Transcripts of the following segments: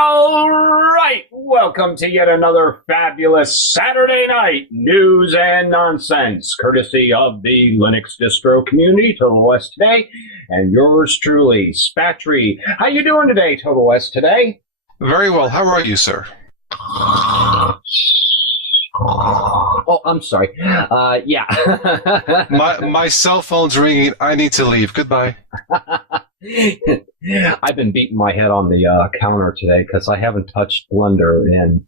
All right, welcome to yet another fabulous Saturday night news and nonsense, courtesy of the Linux distro community, Total West Today, and yours truly, Spatry. How you doing today, Total West Today? Very well. How are you, sir? Oh, I'm sorry. Yeah. my cell phone's ringing. I need to leave. Goodbye. I've been beating my head on the counter today because I haven't touched Blender in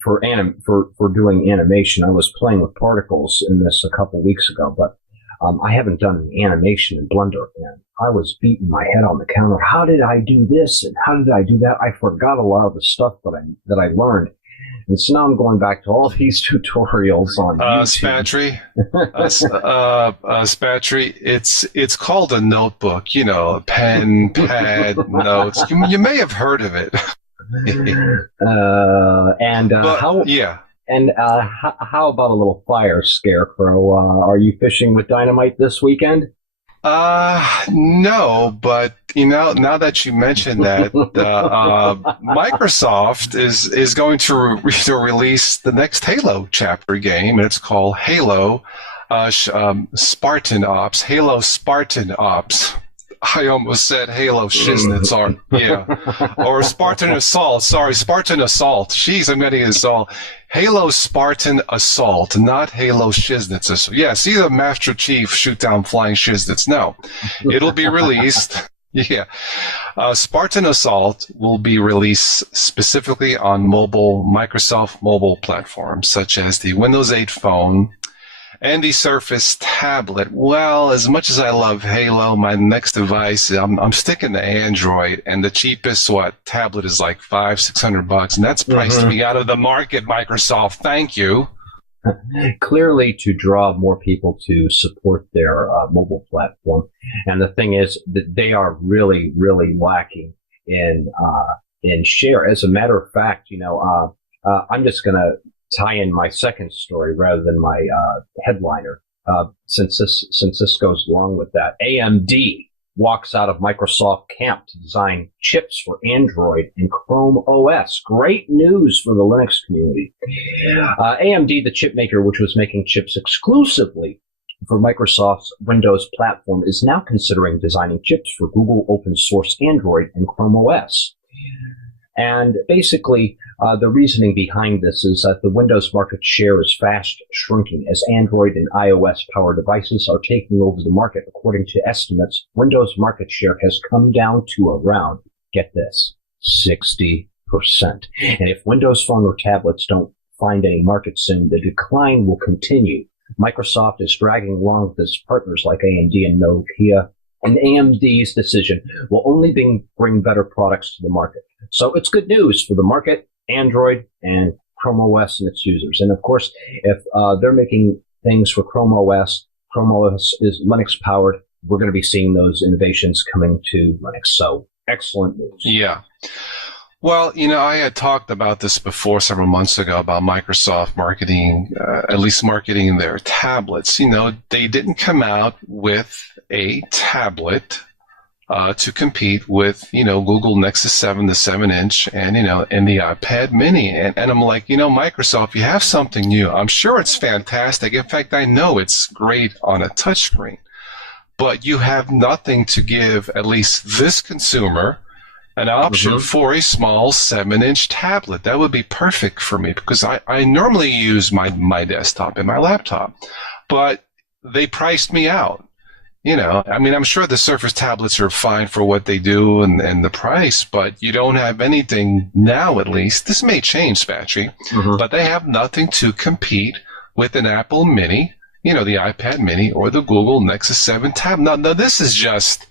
for doing animation. I was playing with particles in this a couple weeks ago, but I haven't done any animation in Blender, and I was beating my head on the counter. How did I do this and how did I do that? I forgot a lot of the stuff that I learned. And so now I'm going back to all these tutorials on YouTube. Spatry, it's called a notebook, you know, pen, pad, notes. You may have heard of it. How about a little fire scarecrow? Are you fishing with dynamite this weekend? No, but you know, now that you mentioned that, Microsoft is going to release the next Halo chapter game, and it's called Halo Spartan Ops. Halo Spartan Ops. I almost said Halo Shiznits, or Spartan Assault. Sorry, Spartan Assault. Jeez, I'm getting this all. Halo Spartan Assault, not Halo Shiznits. Yeah, see the Master Chief shoot down flying Shiznits. No, it'll be released. Yeah, Spartan Assault will be released specifically on Microsoft mobile platforms such as the Windows 8 phone and the Surface tablet. Well, as much as I love Halo, my next device, I'm sticking to Android, and the cheapest tablet is like $500-600, and that's priced me out of the market. Microsoft, thank you. Clearly, to draw more people to support their mobile platform, and the thing is that they are really, really lacking in share. As a matter of fact, you know, I'm just going to tie in my second story rather than my headliner, since this goes along with that. AMD walks out of Microsoft camp to design chips for Android and Chrome OS. Great news for the Linux community. AMD, the chip maker which was making chips exclusively for Microsoft's Windows platform, is now considering designing chips for Google open source Android and Chrome OS. And basically, the reasoning behind this is that the Windows market share is fast shrinking as Android and iOS powered devices are taking over the market. According to estimates, Windows market share has come down to around, get this, 60%. And if Windows Phone or tablets don't find any market soon, the decline will continue. Microsoft is dragging along with its partners like AMD and Nokia, and AMD's decision will only bring better products to the market. So it's good news for the market, Android, and Chrome OS and its users. And of course, if they're making things for Chrome OS is Linux powered, we're going to be seeing those innovations coming to Linux. So excellent news. Yeah. Well, you know, I had talked about this before several months ago about Microsoft marketing, at least marketing their tablets. You know, they didn't come out with a tablet to compete with, you know, Google Nexus 7, the 7-inch, and, you know, and the iPad mini. And I'm like, you know, Microsoft, you have something new. I'm sure it's fantastic. In fact, I know it's great on a touchscreen. But you have nothing to give at least this consumer an option for a small 7-inch tablet. That would be perfect for me because I normally use my desktop and my laptop. But they priced me out. You know, I mean, I'm sure the Surface tablets are fine for what they do and the price, but you don't have anything now, at least. This may change, Spatry, but they have nothing to compete with an Apple Mini, you know, the iPad Mini or the Google Nexus 7 tab. Now this is just,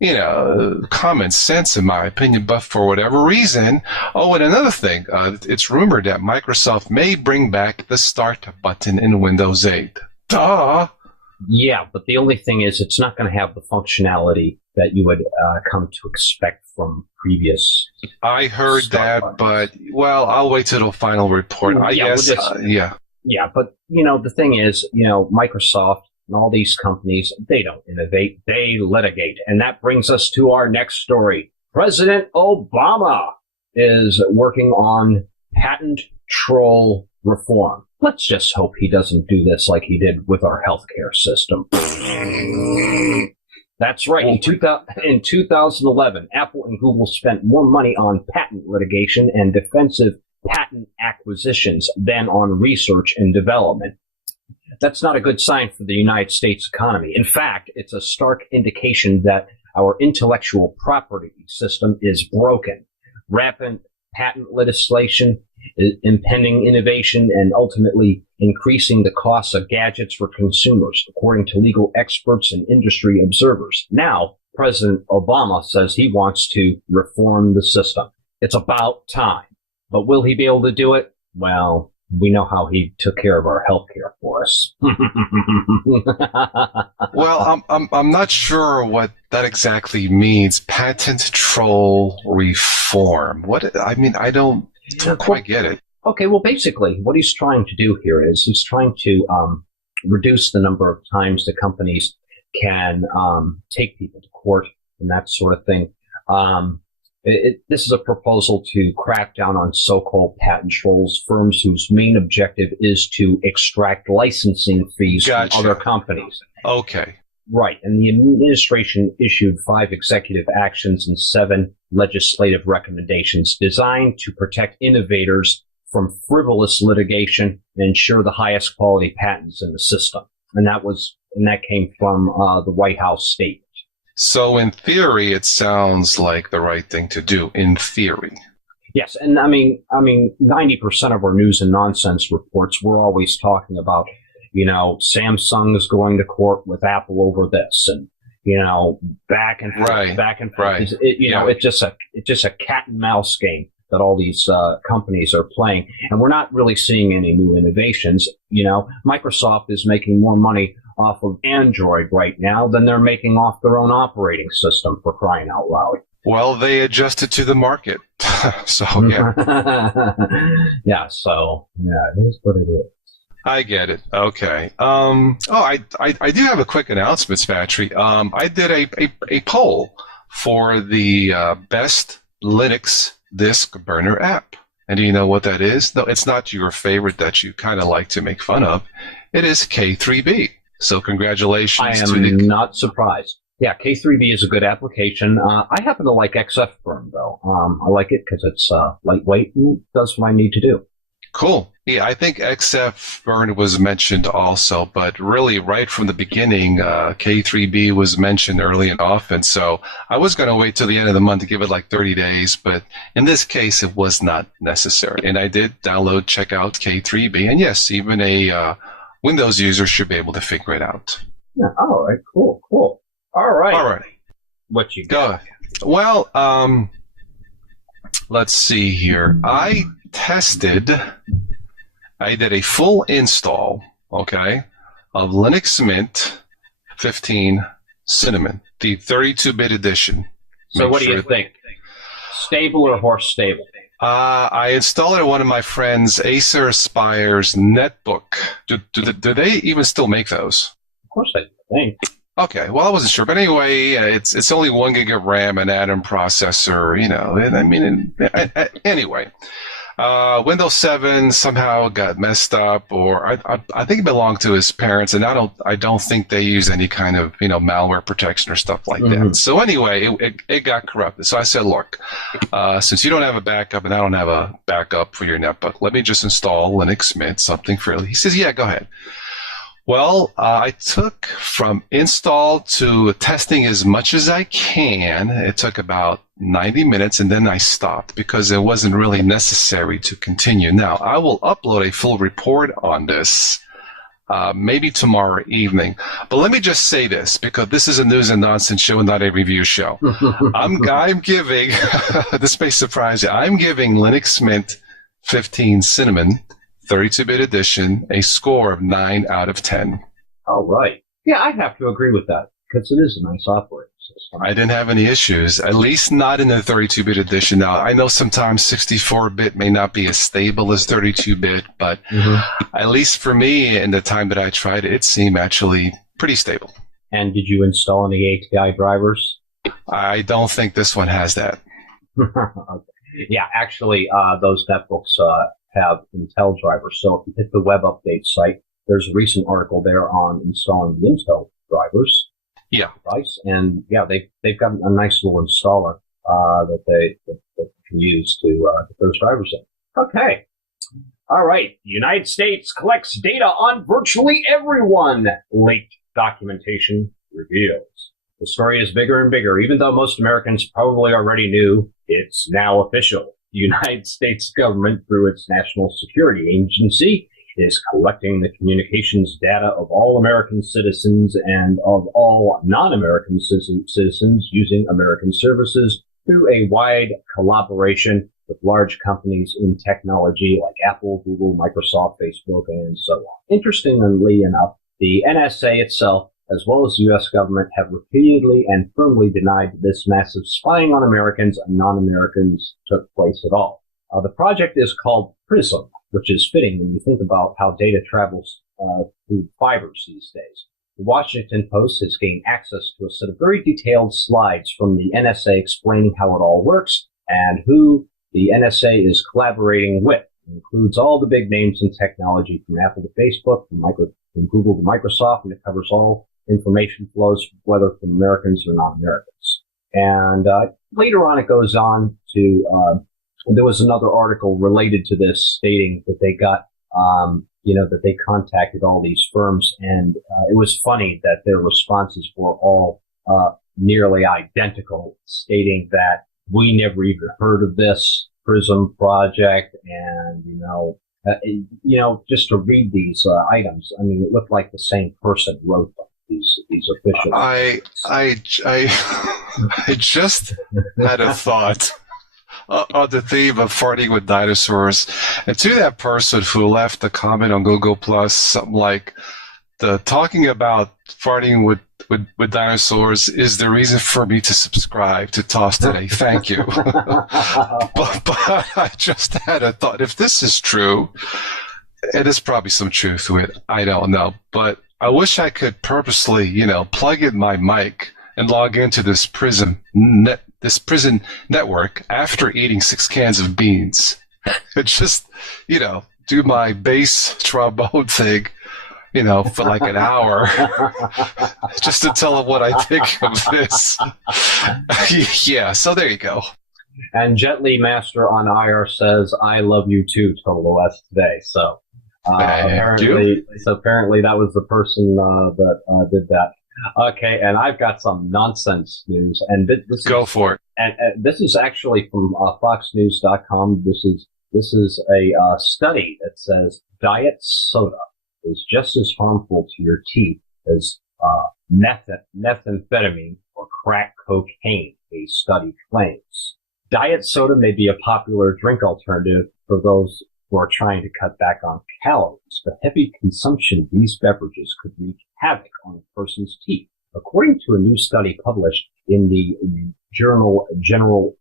you know, common sense in my opinion, but for whatever reason. Oh, and another thing, it's rumored that Microsoft may bring back the Start button in Windows 8. Duh! Yeah, but the only thing is it's not going to have the functionality that you would come to expect from previous. I heard that, but, well, I'll wait till the final report. I guess, yeah. Yeah, but, you know, the thing is, you know, Microsoft and all these companies, they don't innovate, they litigate. And that brings us to our next story. President Obama is working on patent troll reform. Let's just hope he doesn't do this like he did with our healthcare system. That's right. In 2011, Apple and Google spent more money on patent litigation and defensive patent acquisitions than on research and development. That's not a good sign for the United States economy. In fact, it's a stark indication that our intellectual property system is broken. Rampant patent legislation, impending innovation, and ultimately increasing the costs of gadgets for consumers, according to legal experts and industry observers. Now, President Obama says he wants to reform the system. It's about time. But will he be able to do it? Well, we know how he took care of our health care for us. Well, I'm not sure what that exactly means. Patent troll reform. I don't quite get it. Okay, well, basically, what he's trying to do here is he's trying to reduce the number of times the companies can take people to court and that sort of thing. This is a proposal to crack down on so-called patent trolls, firms whose main objective is to extract licensing fees from other companies. Okay. Right. And the administration issued 5 executive actions and 7 legislative recommendations designed to protect innovators from frivolous litigation and ensure the highest quality patents in the system. And that came from the White House statement. So in theory, it sounds like the right thing to do, in theory. Yes, and I mean, 90% of our news and nonsense reports, we're always talking about, Samsung is going to court with Apple over this, and back and forth, back and forth. Right. It's just a cat and mouse game that all these companies are playing, and we're not really seeing any new innovations. Microsoft is making more money off of Android right now than they're making off their own operating system, for crying out loud. Well, they adjusted to the market. So, yeah. It is what it is. I get it. Okay. I do have a quick announcement, Patry. I did a poll for the best Linux disk burner app. And do you know what that is? No, it's not your favorite that you kind of like to make fun of. It is K3B. So congratulations. I am not surprised. Yeah, K3B is a good application. I happen to like XFburn, though. I like it because it's lightweight and does what I need to do. Cool. Yeah, I think XFburn was mentioned also, but really right from the beginning, K3B was mentioned early and often. So I was going to wait till the end of the month to give it like 30 days, but in this case, it was not necessary. And I did check out K3B. And yes, even a Windows user should be able to figure it out. Yeah, all right, cool. All right. What you got? Go. Well, let's see here. I did a full install, okay, of Linux Mint 15 Cinnamon, the 32-bit edition. So what do you think? Stable or horse stable? I installed it on one of my friends, Acer Aspire's netbook. Do they even still make those? Of course I think. Okay, well, I wasn't sure. But anyway, it's only 1 gig of RAM, an Atom processor, anyway. Windows 7 somehow got messed up, or I think it belonged to his parents, and I don't think they use any kind of malware protection or stuff like that. So anyway, it got corrupted. So I said, look, since you don't have a backup and I don't have a backup for your netbook, let me just install Linux Mint, something fairly. He says, yeah, go ahead. Well, I took from install to testing as much as I can. It took about 90 minutes, and then I stopped because it wasn't really necessary to continue. Now, I will upload a full report on this maybe tomorrow evening. But let me just say this, because this is a news and nonsense show and not a review show. I'm giving, this may surprise you, I'm giving Linux Mint 15 Cinnamon 32-bit edition a score of 9 out of 10. All right. Yeah, I have to agree with that because it is a nice operating system. I didn't have any issues, at least not in the 32-bit edition. Now, I know sometimes 64-bit may not be as stable as 32-bit, but at least for me, in the time that I tried it, it seemed actually pretty stable. And did you install any API drivers? I don't think this one has that. Okay. Yeah, actually, those netbooks have Intel drivers. So if you hit the web update site, there's a recent article there on installing the Intel drivers Yeah. device, and yeah, they've got a nice little installer that you can use to get those drivers in. Okay. All right. The United States collects data on virtually everyone, leaked documentation reveals. The story is bigger and bigger. Even though most Americans probably already knew, it's now official. The United States government, through its National Security Agency, is collecting the communications data of all American citizens and of all non-American citizens using American services through a wide collaboration with large companies in technology like Apple, Google, Microsoft, Facebook, and so on. Interestingly enough, the NSA itself, as well as the U.S. government, have repeatedly and firmly denied that this massive spying on Americans and non-Americans took place at all. The project is called PRISM, which is fitting when you think about how data travels through fibers these days. The Washington Post has gained access to a set of very detailed slides from the NSA explaining how it all works and who the NSA is collaborating with. It includes all the big names in technology, from Apple to Facebook, from Google to Microsoft, and it covers all information flows, whether from Americans or non-Americans. And later on, it goes on to, there was another article related to this stating that they got, that they contacted all these firms, and it was funny that their responses were all nearly identical, stating that we never even heard of this PRISM project, and just to read these items, I mean, it looked like the same person wrote them. These officials. I just had a thought on the theme of farting with dinosaurs, and to that person who left a comment on Google Plus, something like, "The talking about farting with dinosaurs is the reason for me to subscribe to Toss Today. Thank you." but I just had a thought. If this is true, and there's probably some truth to it, I don't know, but I wish I could purposely, plug in my mic and log into this prison network after eating 6 cans of beans. And just, do my bass trombone thing, for like an hour, just to tell them what I think of this. Yeah, so there you go. And Jet Li Master on IR says, "I love you too, Total OS today." So apparently that was the person that did that. Okay, and I've got some nonsense news, and this go for it. And this is actually from FoxNews.com. This is a study that says diet soda is just as harmful to your teeth as methamphetamine or crack cocaine, a study claims. Diet soda may be a popular drink alternative for those who are trying to cut back on calories, but heavy consumption of these beverages could wreak havoc on a person's teeth. According to a new study published in the Journal General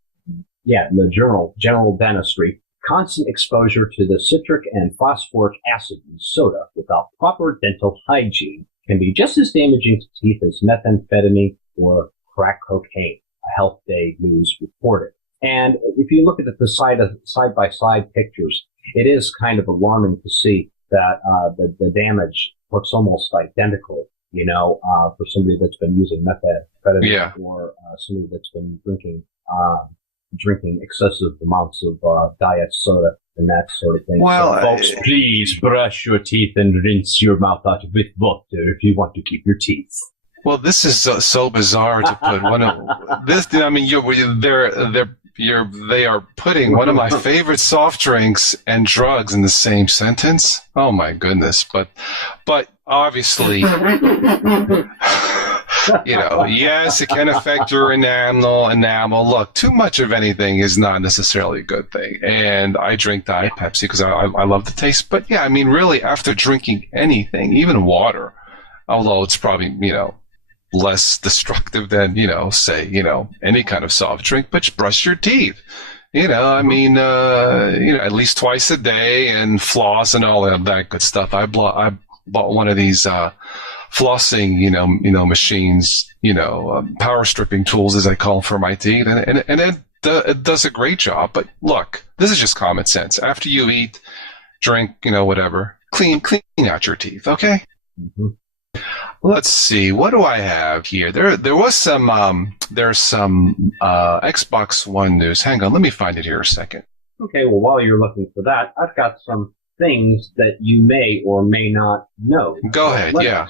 Dentistry, constant exposure to the citric and phosphoric acid in soda without proper dental hygiene can be just as damaging to teeth as methamphetamine or crack cocaine, a Health Day News reported. And if you look at the side-by-side pictures, it is kind of alarming to see that the damage looks almost identical, for somebody that's been using methamphetamine or somebody that's been drinking excessive amounts of diet soda and that sort of thing. Well, so, folks, please brush your teeth and rinse your mouth out with water if you want to keep your teeth. Well, this is so bizarre to put one of this. I mean, they are putting one of my favorite soft drinks and drugs in the same sentence. Oh my goodness! But obviously, yes, it can affect your enamel. Look, too much of anything is not necessarily a good thing. And I drink Diet Pepsi because I love the taste. But yeah, I mean, really, after drinking anything, even water, although it's probably less destructive than, say, any kind of soft drink, but just brush your teeth. At least twice a day and floss and all of that good stuff. I bought one of these flossing, machines, power stripping tools, as I call them, for my teeth. And then it does a great job. But look, this is just common sense. After you eat, drink, whatever, clean out your teeth, okay? Mhm. Let's see. What do I have here? There was some there's some Xbox One news. Hang on, let me find it here a second. Okay, well, while you're looking for that, I've got some things that you may or may not know. Go ahead, Linux. yeah.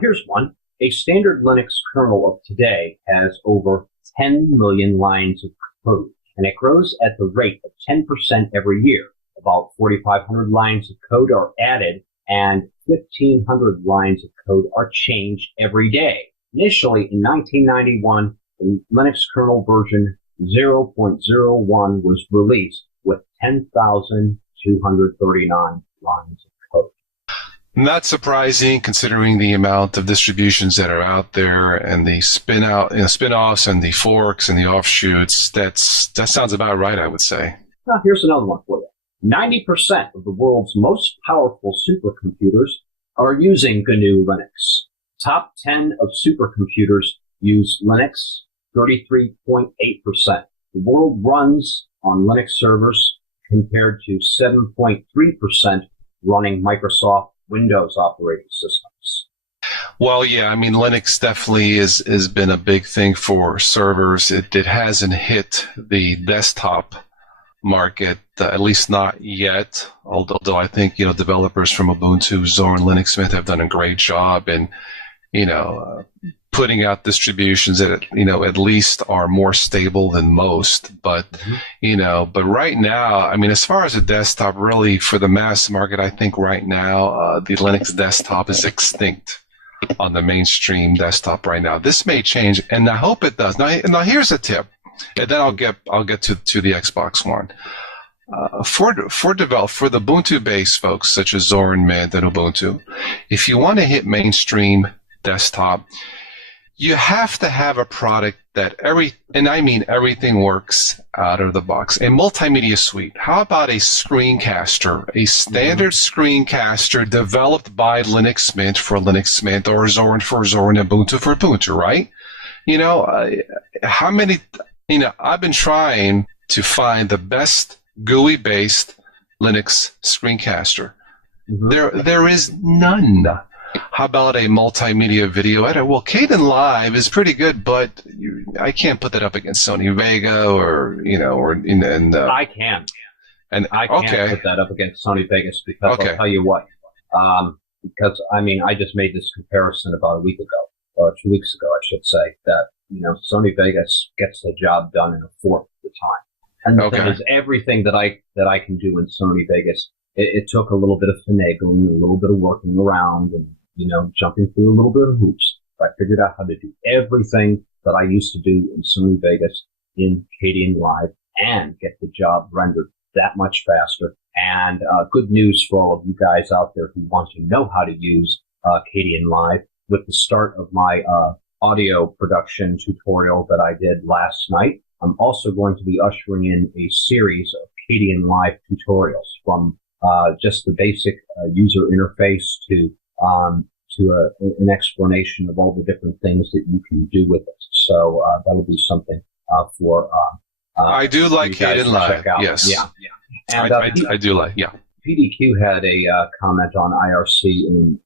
Here's one. A standard Linux kernel of today has over 10 million lines of code, and it grows at the rate of 10% every year. About 4,500 lines of code are added, and 1,500 lines of code are changed every day. Initially, in 1991, the Linux kernel version 0.01 was released with 10,239 lines of code. Not surprising, considering the amount of distributions that are out there and the spin-offs and the forks and the offshoots. That sounds about right, I would say. Now, here's another one for you. 90% of the world's most powerful supercomputers are using GNU Linux. Top 10 of supercomputers use Linux, 33.8%. The world runs on Linux servers compared to 7.3% running Microsoft Windows operating systems. Well, yeah, I mean, Linux definitely has been a big thing for servers. It hasn't hit the desktop market, at least not yet, although I think, developers from Ubuntu, Zorin, Linux Mint have done a great job in, putting out distributions that, at least are more stable than most. But, but right now, I mean, as far as the desktop, really for the mass market, I think right now, the Linux desktop is extinct on the mainstream desktop right now. This may change, and I hope it does. Now here's a tip, and then I'll get to the Xbox One. For the Ubuntu-based folks such as Zorin, Mint, and Ubuntu, if you want to hit mainstream desktop, you have to have a product that everything works out of the box. A multimedia suite. How about a screencaster? A standard screencaster developed by Linux Mint for Linux Mint, or Zorin for Zorin, Ubuntu for Ubuntu, right? I've been trying to find the best GUI-based Linux screencaster. There is none. How about a multimedia video editor? Well, Kdenlive is pretty good, but I can't put that up against Sony Vega I can. And I can't put that up against Sony Vegas because I'll tell you what. Because I just made this comparison about a week ago, or 2 weeks ago, I should say, that Sony Vegas gets the job done in a fourth of the time. And the thing is, everything that I can do in Sony Vegas, it took a little bit of finagling, a little bit of working around, and jumping through a little bit of hoops. I figured out how to do everything that I used to do in Sony Vegas in Kdenlive and get the job rendered that much faster. And good news for all of you guys out there who want to know how to use Kdenlive. With the start of my audio production tutorial that I did last night, I'm also going to be ushering in a series of Kdenlive tutorials from just the basic user interface to an explanation of all the different things that you can do with it. So that'll be something for I do like Kdenlive. Yes. Yeah. And I do like. Yeah. PDQ had a comment on IRC in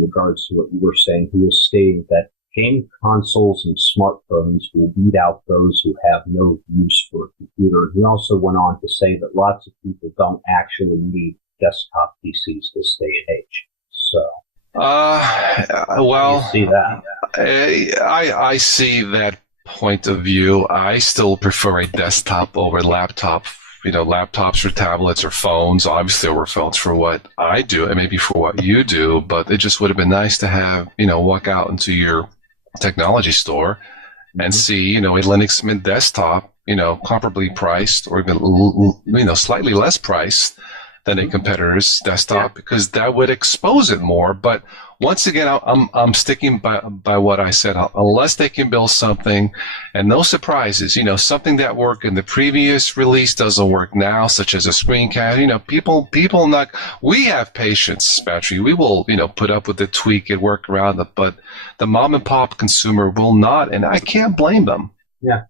regards to what you were saying. He was stating that game consoles and smartphones will beat out those who have no use for a computer. He also went on to say that lots of people don't actually need desktop PCs this day and age. So, well, you see that? I see that point of view. I still prefer a desktop over laptop. Laptops or tablets or phones, obviously over phones for what I do and maybe for what you do, but it just would have been nice to have, walk out into your technology store and see, a Linux Mint desktop, comparably priced or even, slightly less priced than a competitor's desktop, because that would expose it more. But once again, I'm sticking by what I said. Unless they can build something, and no surprises, something that worked in the previous release doesn't work now, such as a screencast. People not. We have patience, Patrick. We will, put up with the tweak and work around it. But the mom and pop consumer will not, and I can't blame them. Yeah.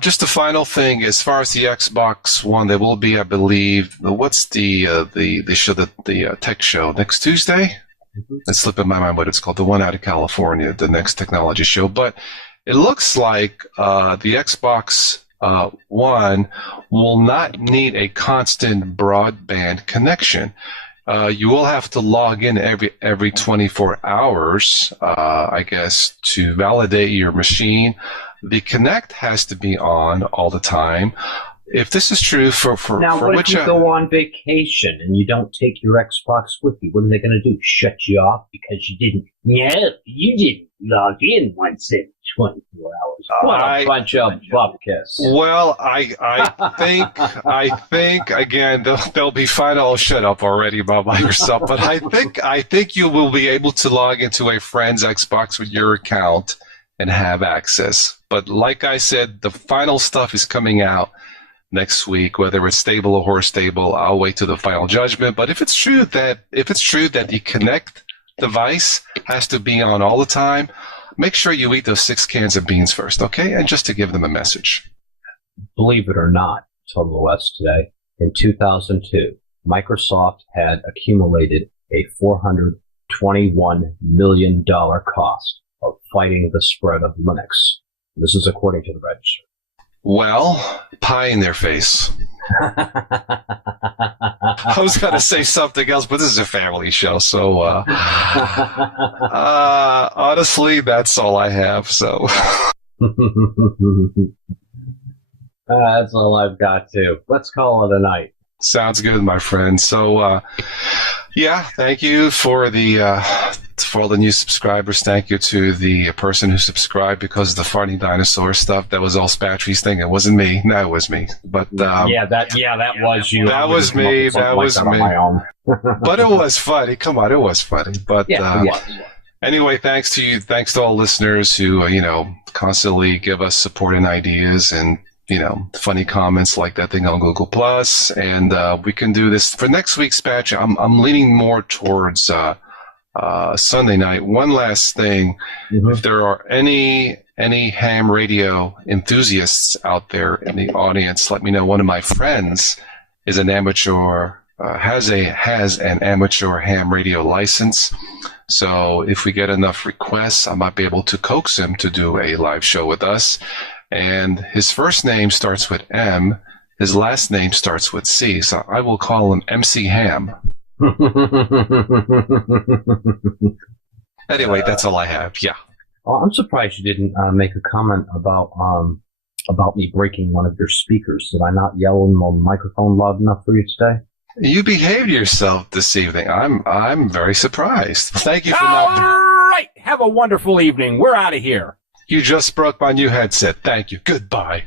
Just the final thing, as far as the Xbox One, there will be, I believe, what's the show, the tech show next Tuesday? It's slipping my mind what it's called, the one out of California, the next technology show. But it looks like the Xbox One will not need a constant broadband connection. You will have to log in every 24 hours, I guess, to validate your machine. The Kinect has to be on all the time. If this is true for now, for what which if you go on vacation and you don't take your Xbox with you? What are they going to do? Shut you off because you didn't? No, you didn't log in once every 24 hours. What a bunch of bupkis. Well, I think again they'll be fine. I'll shut up already about Microsoft, but I think you will be able to log into a friend's Xbox with your account and have access. But like I said, the final stuff is coming out next week, whether it's stable or stable. I'll wait to the final judgment. But if it's true that the Kinect device has to be on all the time, make sure you eat those 6 cans of beans first, okay? And just to give them a message. Believe it or not, Total OS today, in 2002, Microsoft had accumulated a $421 million cost of fighting the spread of Linux. This is according to the Register. Well, pie in their face. I was going to say something else, but this is a family show, so honestly, that's all I have. So that's all I've got too. Let's call it a night. Sounds good, my friend. So yeah, thank you for all the new subscribers. Thank you to the person who subscribed because of the farting dinosaur stuff. That was all Spatry's thing. It wasn't me. No, it was me. But that was you. That was me. That was me. But it was funny. Come on, it was funny. But anyway, thanks to you. Thanks to all listeners who constantly give us support and ideas and funny comments like that thing on Google Plus. And we can do this for next week's batch. I'm leaning more towards Sunday night. One last thing, if there are any ham radio enthusiasts out there in the audience, let me know. One of my friends is an amateur, has an amateur ham radio license. So if we get enough requests, I might be able to coax him to do a live show with us. And his first name starts with M. His last name starts with C. So I will call him MC Ham. Anyway, that's all I have. Yeah. Well, I'm surprised you didn't make a comment about me breaking one of your speakers. Did I not yell on the microphone loud enough for you today? You behaved yourself this evening. I'm very surprised. Thank you for All right. Have a wonderful evening. We're out of here. You just broke my new headset. Thank you. Goodbye.